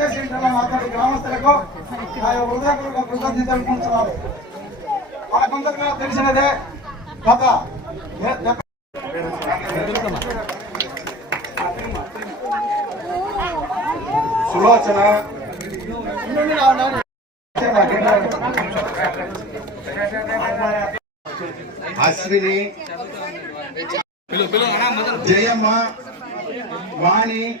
దయచేసి అక్కడి గ్రామస్తులకు నా యొక్క హృదయపూర్వక కృతజ్ఞతలు తెలుపుకుంటున్నాను. మనకందరికీ తెలిసినదే గత సులోచన. అశ్విని. జయమ్మ. వాణి.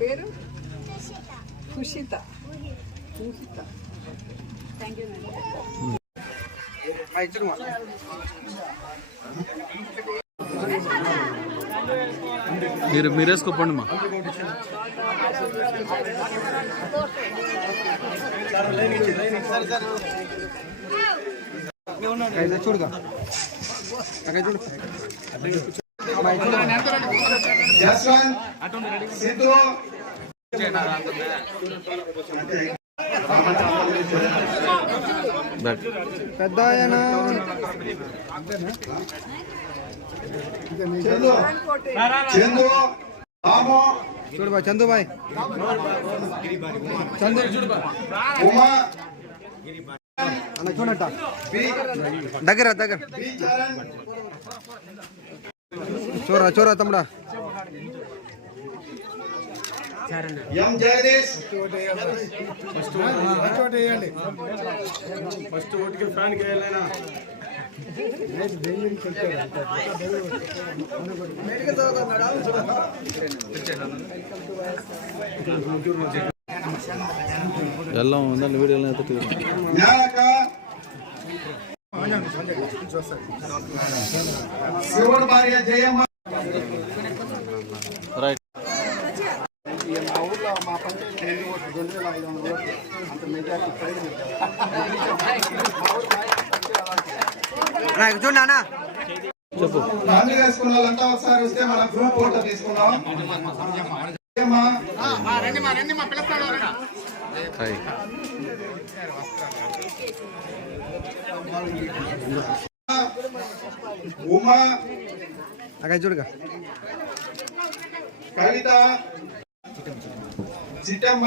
పేరు? కుషిత కుషిత మీరు మీరు వేసుకోపండి మా. సిద్ధు బ్యాక్ పెద్ద ఆయన చందు చూడు బాయ్ చందు బాయ్ చందు చూడు అన్న చూడట దగ్గర దగ్గర చూరా చూరా తమ్ముడా. ఎం ఉందండి వీడియో శివుడు భార్య జయమ్మ అన్న చెప్పు. ఫ్యామిలీ వేసుకున్న వాళ్ళంతా ఒకసారి వస్తే మన గ్రూప్ ఫోటో హాయ్. ఉమా అక్కడ చూడగా. కవిత చిట్టమ్మ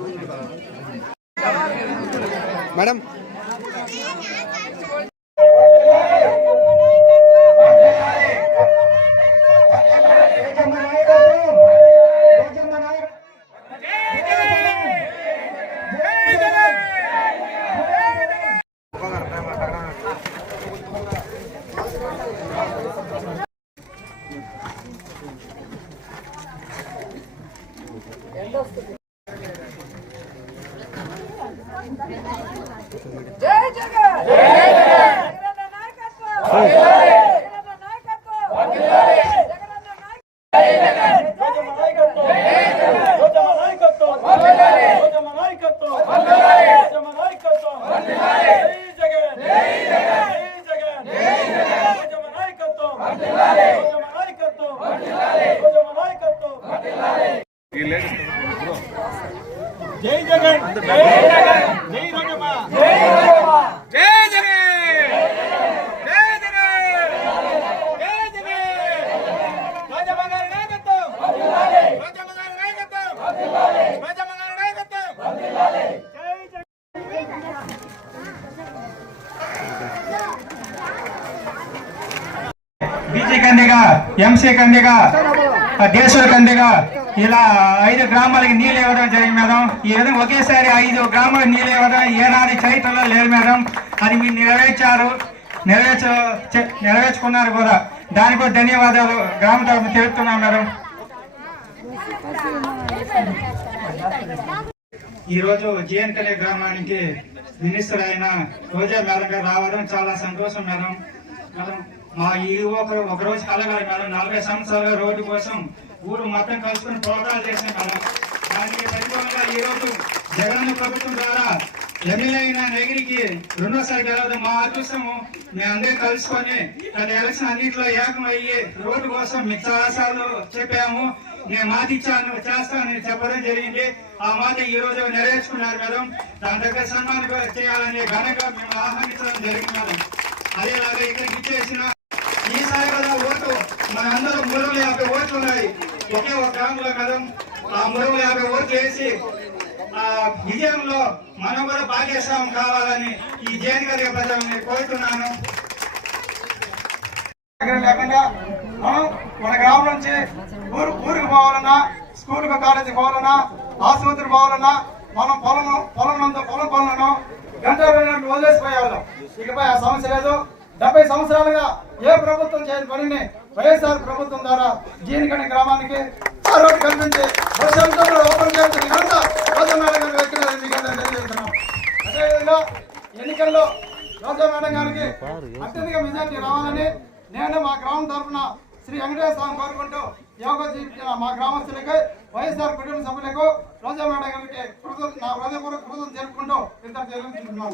మేడం. జై జగన్ జై జగన్! నాయకత్వం జగనన్న నాయకత్వం జగనన్న నాయకత్వం జై జగన్! బీజీ కందిగా ఎంసీ కందిగా దేశుల కందిగా ఇలా ఐదు గ్రామాలకి నీళ్ళు ఇవ్వడం జరిగింది మేడం. ఈ విధంగా ఒకేసారి ఐదు గ్రామాలకు నీళ్ళు ఇవ్వడం ఏనాది చరిత్రలో లేదు మేడం. అది మీరు నెరవేర్చారు. నెరవేర్చ నెరవేర్చుకున్నారు కూడా. దానికి ధన్యవాదాలు. గ్రామ తరఫున తెలుపుతున్నాం మేడం. ఈరోజు కళ్యాణ్ గ్రామానికి మినిస్టర్ అయిన రోజా మేడం గారు రావడం చాలా సంతోషం మేడం. మేడం మా ఈ ఒక ఒక రోజు కలగాలి మేడం నలభై సంవత్సరాల రోడ్డు కోసం ఊరు మొత్తం కలుసుకుని ప్రోగ్రాలు చేసాం మేడం దానికి ప్రతిఫలంగా ఈరోజు జగన్ ప్రభుత్వం ద్వారా ఎమ్మెల్యే అయిన నెగిరికి రెండోసారి గెలవదు మా అదృష్టము మేమందరం కలుసుకొని గత ఎలక్షన్ అన్నింటిలో ఏకమయ్యి రోడ్డు కోసం మీకు చాలాసార్లు చెప్పాము. నేను మాట ఇచ్చాను చేస్తానని చెప్పడం జరిగింది. ఆ మాట ఈ రోజు నెరవేర్చుకున్నారు మేడం. దాని దగ్గర సన్మానం చేయాలని ఘనంగా మేము ఆహ్వానించడం జరిగింది మేడం. అదేలాగా ఇక్కడికి ఇచ్చేసిన ఈసారి కదా ఓటు మన అందరూ మూడు యాభై ఓట్లు ఉన్నాయి. ఒకే ఒక గ్రామంలో కదా. ఆ మూడు యాభై ఓట్లు వేసి ఆ విజయంలో మనం కూడా భాగ్యస్వామి కావాలని ఈ జైన్ గారి ప్రజల్ని కోరుతున్నాను. లేకుండా మనం మన గ్రామం నుంచి ఊరు ఊరికి పోవాలన్నా స్కూల్కి కాలేజీకి పోవాలన్నా ఆసుపత్రి పోవాలన్నా మనం పొలం పొలం నందు పొలం పనులను గంట వదిలేసిపోయేవాళ్ళం ఇకపై ఆ సమస్య లేదు. డెబ్బై సంవత్సరాలుగా ఏ ప్రభుత్వం చేయని పనిని వైఎస్ఆర్ ప్రభుత్వం ద్వారా జీనికని గ్రామానికి రోడ్డు కల్పించి వర్షంతో ఓపెన్ చేసిన ఘనత రోజా మేడం వ్యక్తులు మీకు తెలియజేస్తున్నాం. అదేవిధంగా ఎన్నికల్లో రోజా మేడం గారికి అత్యధిక మెజార్టీ రావాలని నేను మా గ్రామం తరఫున శ్రీ వెంకటేశ్వర స్వామి కోరుకుంటూ యోగా జీవించిన మా గ్రామస్తులకి వైఎస్ఆర్ కుటుంబ సభ్యులకు రోజా మేడం గారికి కృతజ్ఞ- నా హృదయపూర్వక కృతజ్ఞత జరుపుకుంటూ ఇంత తెలియజేస్తున్నాను.